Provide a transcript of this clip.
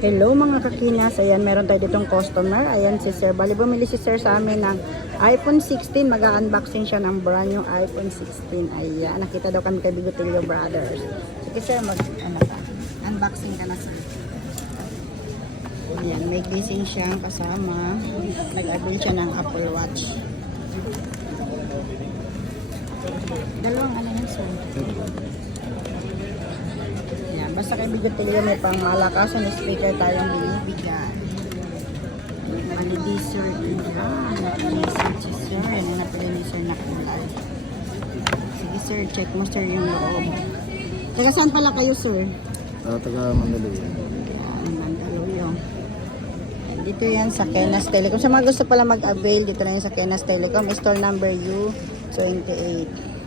Hello mga kakinas, ayan meron tayo ditong customer, ayan si Sir, bali bumili si Sir sa amin ng iPhone 16, mag-unboxing siya ng brand new iPhone 16, ayan, nakita daw kami kay Bigotilio Brothers. Sige Sir, unboxing ka na Sir. Ayan, may casing siyang kasama, nag-avail siya ng Apple Watch. Dalawang ano yan Sir? Basta kay Bigotilio may pang malakas na speaker tayong binibigyan. Mali di Sir, napilisan si Sir, napili Sir na kulay. Sige Sir, check mo Sir yung loob. Taga saan pala kayo Sir? Taga Mandaluyong. Mandaluyong. Dito yan sa Kenas Telecom. Sa mga gusto pala mag-avail, dito na yan sa Kenas Telecom. Stall number U28.